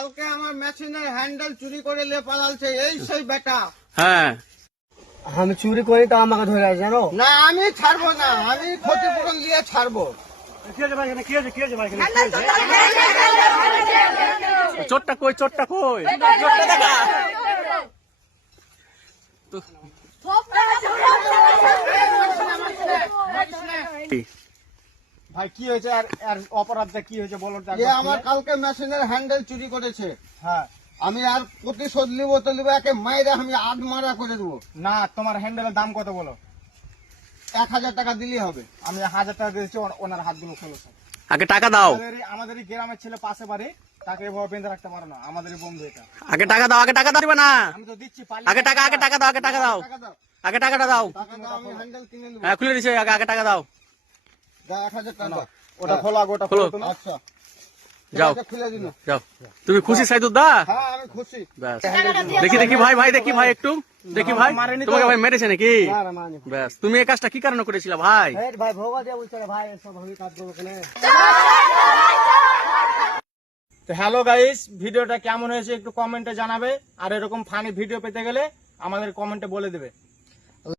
কালকে আমার মেশিনের হ্যান্ডেল চুরি করে নিয়ে পালালছে, এই সেই বেটা। হ্যাঁ, আমি চুরি করি তো আমাকে ধরে আছে জানো। না আমি ছাড়বো না, আমি ক্ষতিপূরণ দিয়ে ছাড়বো। চোরটা কই, চোরটা কই? ভাই কি হয়েছে আর অপরাধটা কি হয়েছে বলো তো। যে আমার কালকে মেশিনের হ্যান্ডেল চুরি করেছে, হ্যাঁ আমি আর প্রতিশোধ নিবো তো নিবো, একে মাইরে আমি আধমারা করে দেবো। না, তোমার হ্যান্ডেলের দাম কত বলো? 1000 টাকা দিলেই হবে। আমি 1000 টাকা দিয়েছি, ওনার হাতগুলো খোলছে। আগে টাকা দাও, আমাদের এই গ্রামের ছেলে পাশে বাড়ি, তাকে এভাবে বেঁধে রাখতে পারো না, আমাদের বন্ধু এটা। আগে টাকা দাও, আগে টাকা দিবে না। আমি তো দিচ্ছি, আগে টাকা দাও, আগে টাকা দাও, টাকা দাও, আগে টাকাটা দাও। টাকা দাও, আমি হ্যান্ডেল কিনে নেবো। হ্যাঁ, খুলে দিছে, আগে টাকা দাও। দাও 1000 টাকা দাও। ওটা খোলো, আগে ওটা খোলো। খোলো। আচ্ছা যাও, এটা খুলে দিন। যাও। তুমি খুশি সাইদুর দা? হ্যাঁ আমি খুশি। ব্যাস, দেখি দেখি ভাই, ভাই দেখি ভাই, একটু দেখি ভাই, তোমাকে ভাই মেরেছে নাকি? ব্যাস, তুমি এই কাজটা কি কারণে করেছিলে ভাই? ভাই ভোগা দিয়ে বলছে ভাই, সব আমি কাজ করবো কেন। তো হ্যালো গাইস, ভিডিওটা কেমন হয়েছে একটু কমেন্টে জানাবে, আর এরকম ফানি ভিডিও পেতে গেলে আমাদের কমেন্টে বলে দেবে।